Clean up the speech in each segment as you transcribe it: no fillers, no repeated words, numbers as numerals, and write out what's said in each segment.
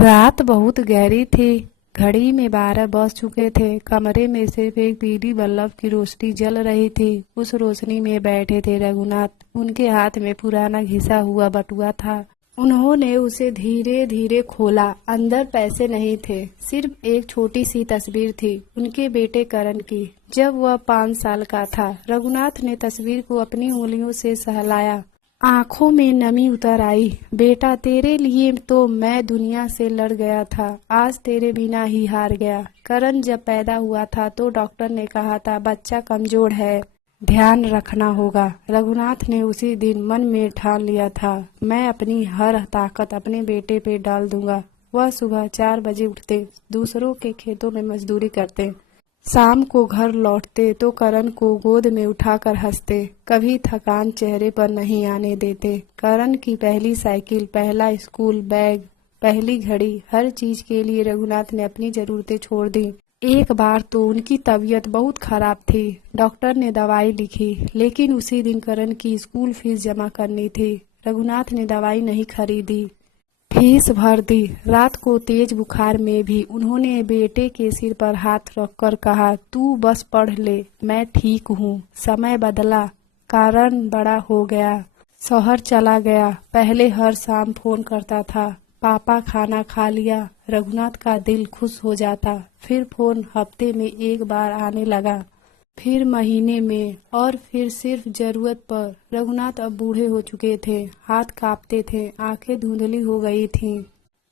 रात बहुत गहरी थी। घड़ी में 12 बज चुके थे। कमरे में सिर्फ एक पीली बल्ब की रोशनी जल रही थी। उस रोशनी में बैठे थे रघुनाथ। उनके हाथ में पुराना घिसा हुआ बटुआ था। उन्होंने उसे धीरे धीरे खोला। अंदर पैसे नहीं थे, सिर्फ एक छोटी सी तस्वीर थी, उनके बेटे करण की, जब वह 5 साल का था। रघुनाथ ने तस्वीर को अपनी उंगलियों से सहलाया। आंखों में नमी उतर आई। बेटा, तेरे लिए तो मैं दुनिया से लड़ गया था, आज तेरे बिना ही हार गया। करण जब पैदा हुआ था तो डॉक्टर ने कहा था बच्चा कमजोर है, ध्यान रखना होगा। रघुनाथ ने उसी दिन मन में ठान लिया था, मैं अपनी हर ताकत अपने बेटे पे डाल दूंगा। वह सुबह 4 बजे उठते, दूसरों के खेतों में मजदूरी करते, शाम को घर लौटते तो करण को गोद में उठाकर हंसते, कभी थकान चेहरे पर नहीं आने देते। करण की पहली साइकिल, पहला स्कूल बैग, पहली घड़ी, हर चीज के लिए रघुनाथ ने अपनी जरूरतें छोड़ दी। एक बार तो उनकी तबीयत बहुत खराब थी। डॉक्टर ने दवाई लिखी, लेकिन उसी दिन करण की स्कूल फीस जमा करनी थी। रघुनाथ ने दवाई नहीं खरीदी, फीस भर दी। रात को तेज बुखार में भी उन्होंने बेटे के सिर पर हाथ रखकर कहा, तू बस पढ़ ले, मैं ठीक हूँ। समय बदला, कारण बड़ा हो गया, शहर चला गया। पहले हर शाम फोन करता था, पापा खाना खा लिया। रघुनाथ का दिल खुश हो जाता। फिर फोन हफ्ते में एक बार आने लगा, फिर महीने में, और फिर सिर्फ जरूरत पर। रघुनाथ अब बूढ़े हो चुके थे, हाथ कांपते थे, आंखें धुंधली हो गई थीं,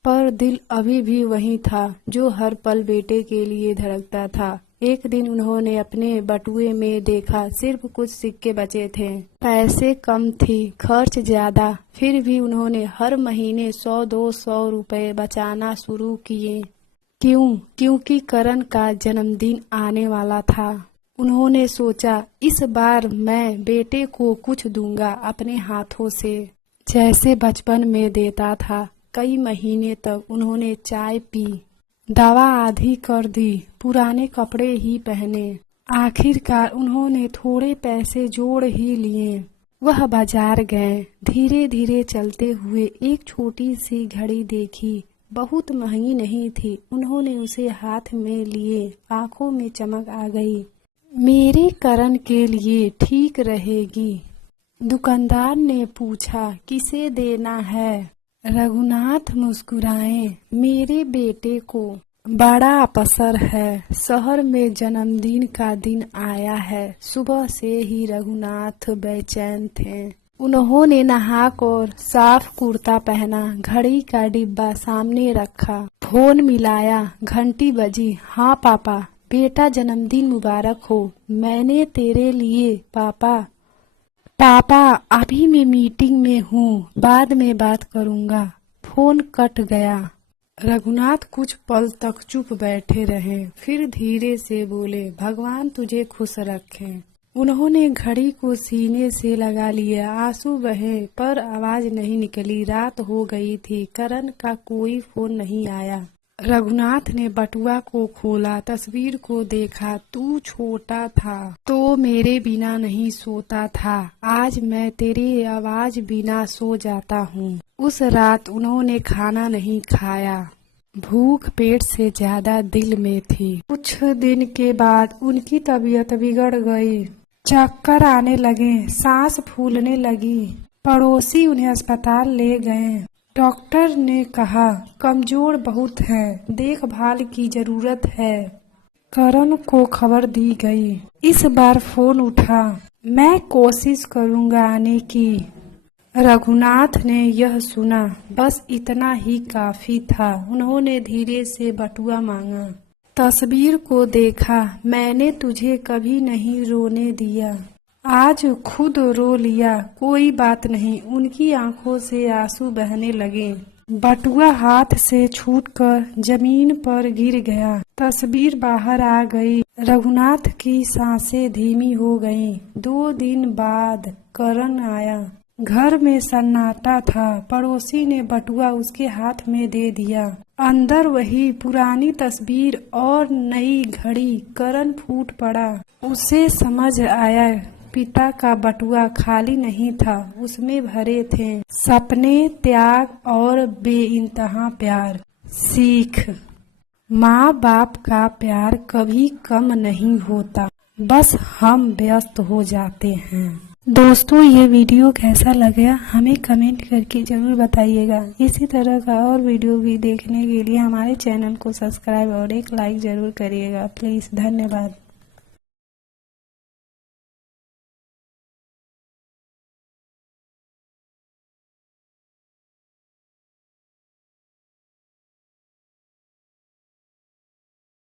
पर दिल अभी भी वही था जो हर पल बेटे के लिए धड़कता था। एक दिन उन्होंने अपने बटुए में देखा, सिर्फ कुछ सिक्के बचे थे। पैसे कम थी, खर्च ज्यादा, फिर भी उन्होंने हर महीने 100-200 रुपए बचाना शुरू किए। क्यों? क्योंकि करण का जन्मदिन आने वाला था। उन्होंने सोचा, इस बार मैं बेटे को कुछ दूंगा अपने हाथों से, जैसे बचपन में देता था। कई महीने तक उन्होंने चाय पी, दवा आधी कर दी, पुराने कपड़े ही पहने। आखिरकार उन्होंने थोड़े पैसे जोड़ ही लिए। वह बाजार गए। धीरे धीरे चलते हुए एक छोटी सी घड़ी देखी, बहुत महंगी नहीं थी। उन्होंने उसे हाथ में लिए, आंखों में चमक आ गई। मेरे करण के लिए ठीक रहेगी। दुकानदार ने पूछा, किसे देना है? रघुनाथ मुस्कुराए, मेरे बेटे को। बड़ा अवसर है, शहर में जन्मदिन का दिन आया है। सुबह से ही रघुनाथ बेचैन थे। उन्होंने नहाकर साफ कुर्ता पहना, घड़ी का डिब्बा सामने रखा, फोन मिलाया, घंटी बजी। हाँ पापा। बेटा, जन्मदिन मुबारक हो। मैंने तेरे लिए। पापा अभी मैं मीटिंग में हूँ, बाद में बात करूँगा। फोन कट गया। रघुनाथ कुछ पल तक चुप बैठे रहे, फिर धीरे से बोले, भगवान तुझे खुश रखे। उन्होंने घड़ी को सीने से लगा लिया। आंसू बहे पर आवाज नहीं निकली। रात हो गई थी। करण का कोई फोन नहीं आया। रघुनाथ ने बटुआ को खोला, तस्वीर को देखा। तू छोटा था तो मेरे बिना नहीं सोता था, आज मैं तेरी आवाज बिना सो जाता हूँ। उस रात उन्होंने खाना नहीं खाया। भूख पेट से ज्यादा दिल में थी। कुछ दिन के बाद उनकी तबीयत बिगड़ गई। चक्कर आने लगे, सांस फूलने लगी। पड़ोसी उन्हें अस्पताल ले गए। डॉक्टर ने कहा, कमजोर बहुत है, देखभाल की जरूरत है। करण को खबर दी गई। इस बार फोन उठा, मैं कोशिश करूंगा आने की। रघुनाथ ने यह सुना, बस इतना ही काफी था। उन्होंने धीरे से बटुआ मांगा, तस्वीर को देखा। मैंने तुझे कभी नहीं रोने दिया, आज खुद रो लिया। कोई बात नहीं। उनकी आंखों से आंसू बहने लगे। बटुआ हाथ से छूटकर जमीन पर गिर गया। तस्वीर बाहर आ गई। रघुनाथ की सांसें धीमी हो गईं। 2 दिन बाद करण आया। घर में सन्नाटा था। पड़ोसी ने बटुआ उसके हाथ में दे दिया। अंदर वही पुरानी तस्वीर और नई घड़ी। करण फूट पड़ा। उसे समझ आया, पिता का बटुआ खाली नहीं था, उसमें भरे थे सपने, त्याग और बेइंतहा प्यार। सीख। माँ बाप का प्यार कभी कम नहीं होता, बस हम व्यस्त हो जाते हैं। दोस्तों, ये वीडियो कैसा लगा हमें कमेंट करके ज़रूर बताइएगा। इसी तरह का और वीडियो भी देखने के लिए हमारे चैनल को सब्सक्राइब और एक लाइक ज़रूर करिएगा प्लीज़। धन्यवाद।